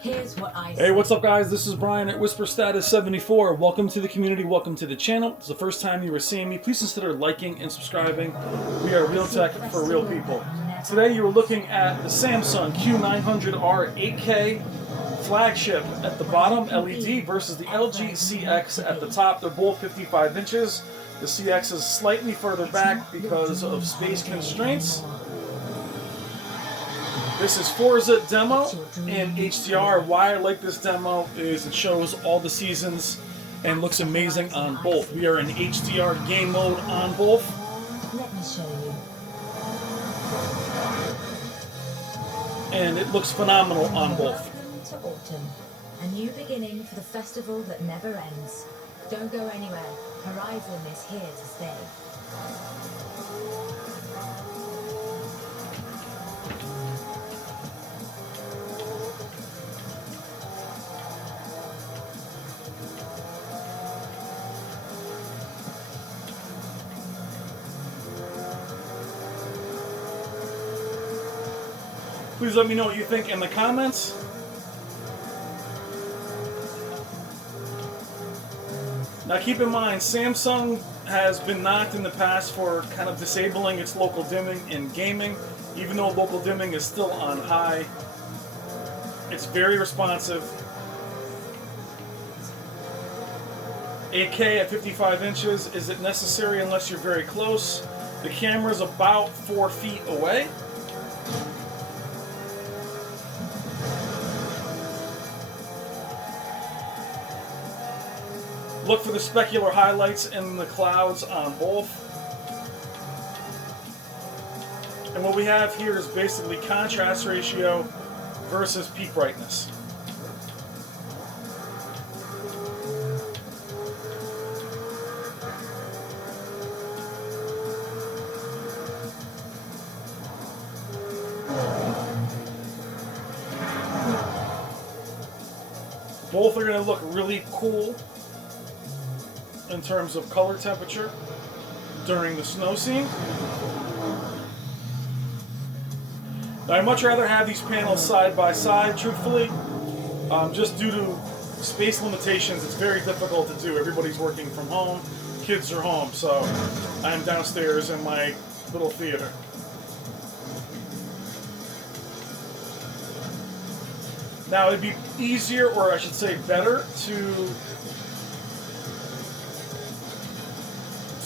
Here's what I Hey, what's up guys? This is Brian at WhisperStatus74. Welcome to the community, welcome to the channel. If it's the first time you are seeing me, please consider liking and subscribing. We are real tech for real people. Today you are looking at the Samsung Q900R 8K flagship at the bottom, LED, versus the LG CX at the top. They're both 55 inches. The CX is slightly further back because of space constraints. This is Forza demo in HDR. Why I like this demo is it shows all the seasons and looks amazing on both. We are in HDR game mode on both. Let me show you. And it looks phenomenal on both. Welcome to autumn, a new beginning for the festival that never ends. Don't go anywhere. Horizon is here to stay. Please let me know what you think in the comments. Now keep in mind, Samsung has been knocked in the past for kind of disabling its local dimming in gaming. Even though local dimming is still on high, it's very responsive. 8K at 55 inches, is it necessary unless you're very close? The camera's about 4 feet away. Look for the specular highlights in the clouds on both. And what we have here is basically contrast ratio versus peak brightness. Both are going to look really cool in terms of color temperature during the snow scene. Now, I'd much rather have these panels side by side, truthfully. Just due to space limitations, it's very difficult to do. Everybody's working from home, kids are home, so I'm downstairs in my little theater. Now, it'd be easier, or I should say better, to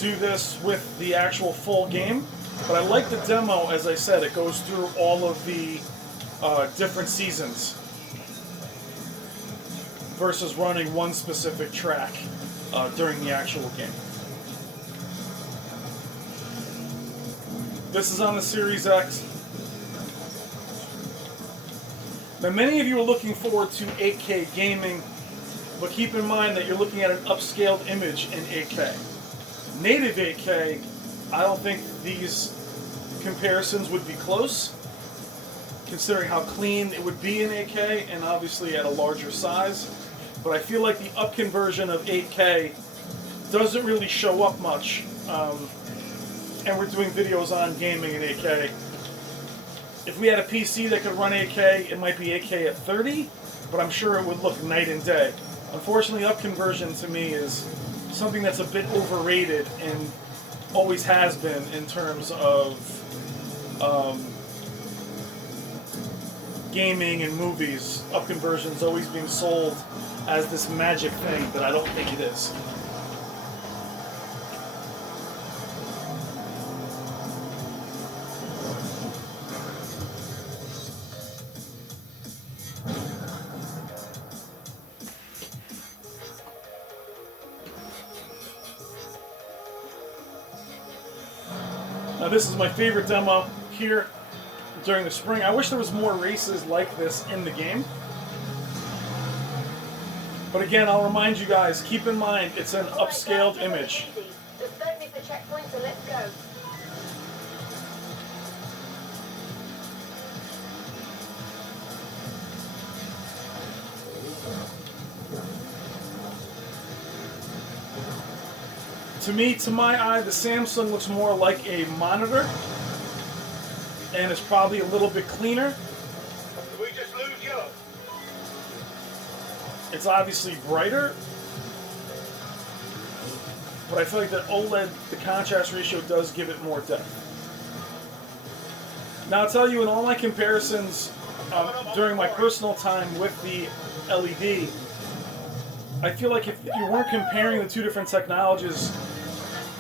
do this with the actual full game, but I like the demo. As I said, it goes through all of the different seasons versus running one specific track during the actual game. This is on the Series X. Now, many of you are looking forward to 8K gaming, but keep in mind that you're looking at an upscaled image in 8K. Native 8K, I don't think these comparisons would be close, considering how clean it would be in 8K and obviously at a larger size. But I feel like the up conversion of 8K doesn't really show up much, and we're doing videos on gaming in 8K. If we had a PC that could run 8K, it might be 8K at 30, but I'm sure it would look night and day. Unfortunately, up conversion to me is something that's a bit overrated and always has been in terms of gaming and movies. Up conversion's always being sold as this magic thing, but I don't think it is. Now, this is my favorite demo here during the spring. I wish there was more races like this in the game. But again, I'll remind you guys, keep in mind, it's an upscaled image. Just don't miss the checkpoint, so let's go. To me, to my eye, the Samsung looks more like a monitor, and it's probably a little bit cleaner. Did we just lose you? It's obviously brighter, but I feel like the OLED, the contrast ratio does give it more depth. Now I'll tell you, in all my comparisons during my personal time with the LED, I feel like if you weren't comparing the two different technologies,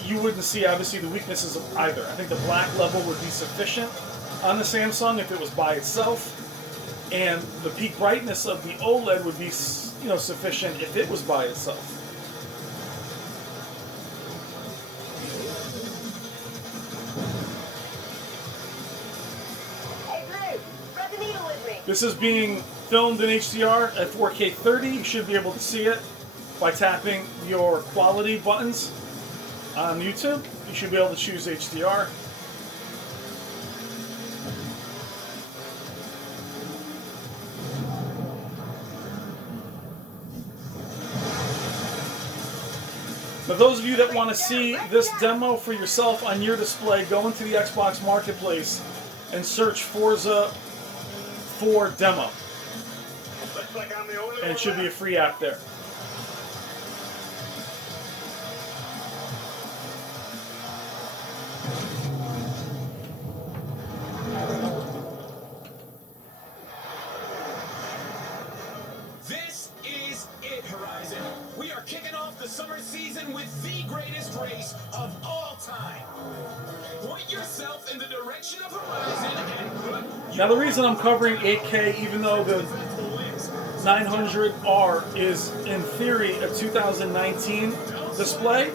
you wouldn't see obviously the weaknesses of either. I think the black level would be sufficient on the Samsung if it was by itself, and the peak brightness of the OLED would be, you know, sufficient if it was by itself. Hey, Blue, grab the needle with me. This is being filmed in HDR at 4K 30. You should be able to see it by tapping your quality buttons on YouTube. You should be able to choose HDR. For those of you that want to see this demo for yourself on your display, go into the Xbox Marketplace and search Forza 4 Demo. And it should be a free app there. This is it, Horizon. We are kicking off the summer season with the greatest race of all time. Point yourself in the direction of Horizon and put Now the reason I'm covering 8K, even though the 900R is in theory a 2019 display,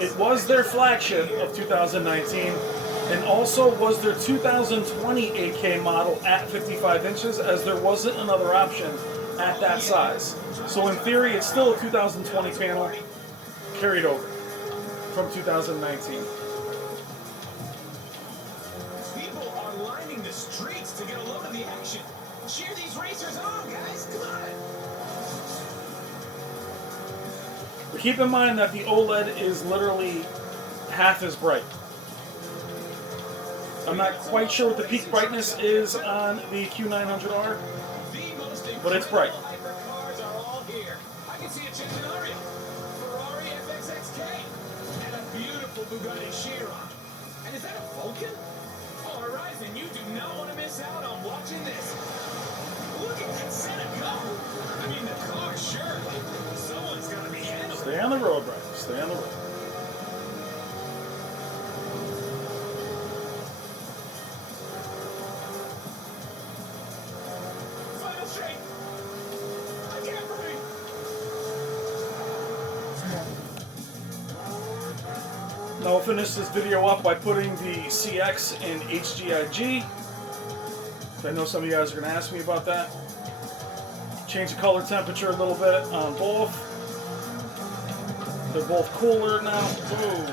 it was their flagship of 2019 and also was their 2020 8K model at 55 inches, as there wasn't another option at that size. So in theory, it's still a 2020 panel carried over from 2019. people are lining the streets to get a load of the action. Cheer these racers on, guys. Come on. But keep in mind that the OLED is literally half as bright. I'm not quite sure what the peak brightness is on the Q900R, but it's bright. Hypercars are all here. I can see a Centenario, Ferrari FXXK, and a beautiful Bugatti Chiron. And is that a Vulcan? Oh, Horizon, you do not want to miss out on watching this. Look at that Senna go. I mean, the car, sure, but someone's got to be handling it. Stay on the road, Brian. Stay on the road. Final straight. I can't breathe. Now we'll finish this video up by putting the CX in HGIG. I know some of you guys are going to ask me about that. Change the color temperature a little bit on both. They're both cooler now. Whoa.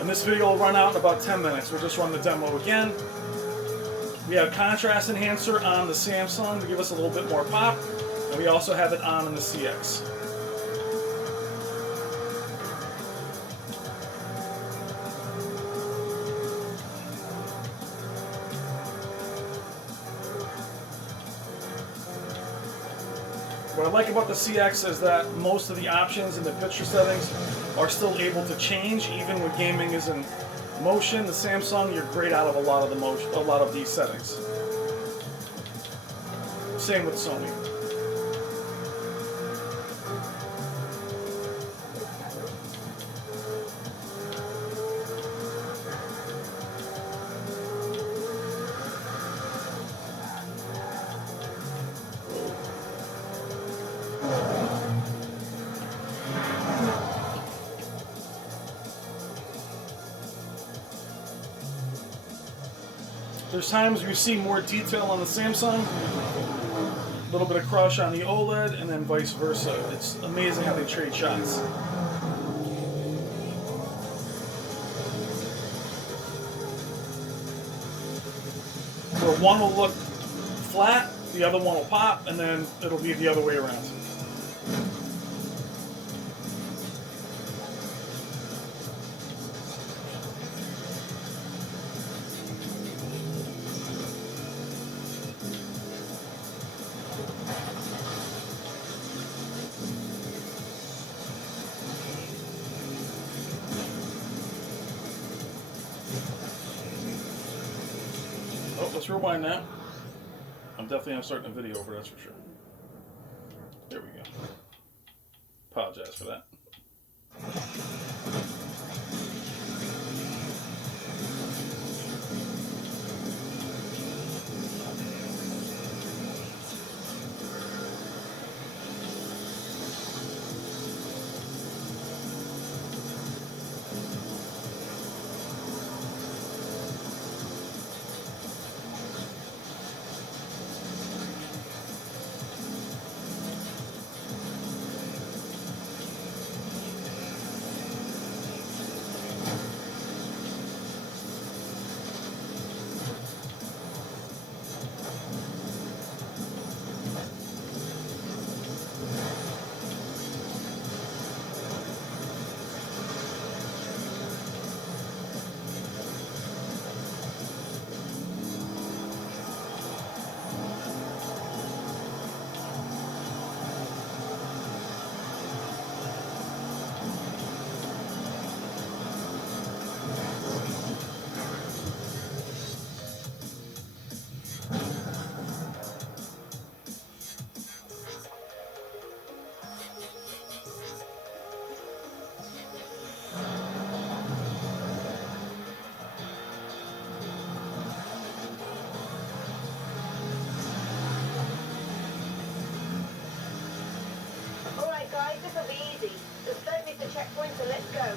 And this video will run out in about 10 minutes. We'll just run the demo again. We have contrast enhancer on the Samsung to give us a little bit more pop. And we also have it on in the CX. What I like about the CX is that most of the options in the picture settings are still able to change even when gaming is in motion. The Samsung, you're grayed out of a lot of these settings. Same with Sony. There's times where you see more detail on the Samsung, a little bit of crush on the OLED, and then vice versa. It's amazing how they trade shots. Where one will look flat, the other one will pop, and then it'll be the other way around. let's rewind that. I'm definitely starting a video over, that's for sure. There we go. Apologize for that. Alright guys, this will be easy. Just don't miss the checkpoint, so let's go.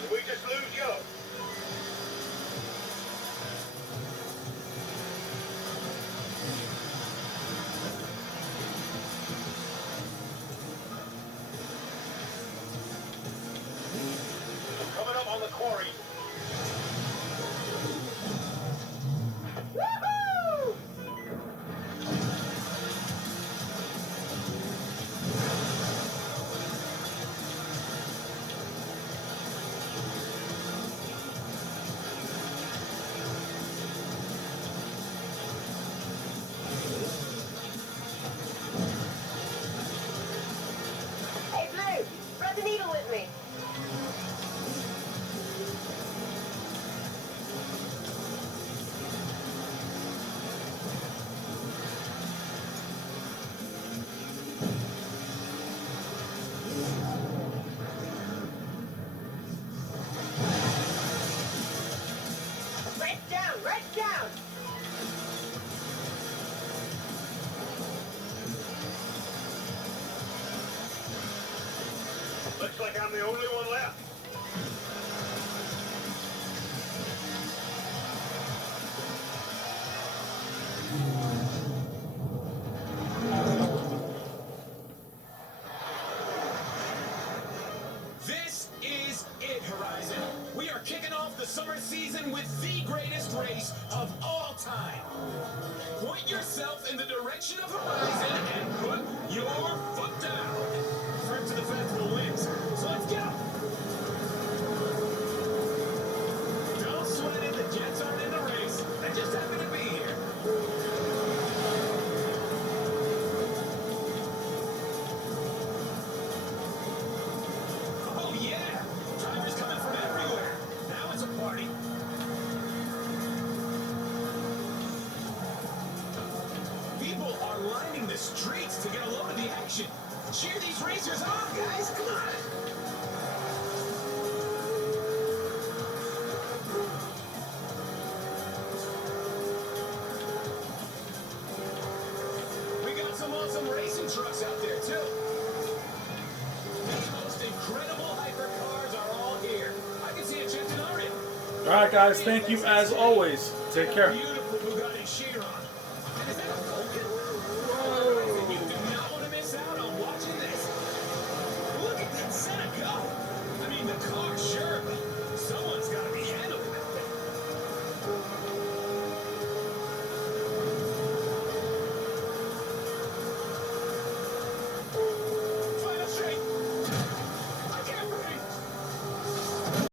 Did we just lose you? Coming up on the quarry. Woohoo! Hey Blue, thread the needle with me. Red down, red down. Looks like I'm the only one left. This is it, Horizon. We are kicking off the summer season with the greatest race of all time. Point yourself in the direction of Horizon and put your foot down. Fruit to the festival wins. So let's go. Don't sweat it. The Jets aren't in the race. They just happen to be here. Oh yeah! Drivers coming from everywhere. Now it's a party. People are lining the streets to get a load of the action. Cheer these racers on, guys. Come on. We got some awesome racing trucks out there, too. The most incredible hypercars are all here. I can see a Centenario. All right, guys. Thank you as always. Take care. Beautiful Bugatti Chiron.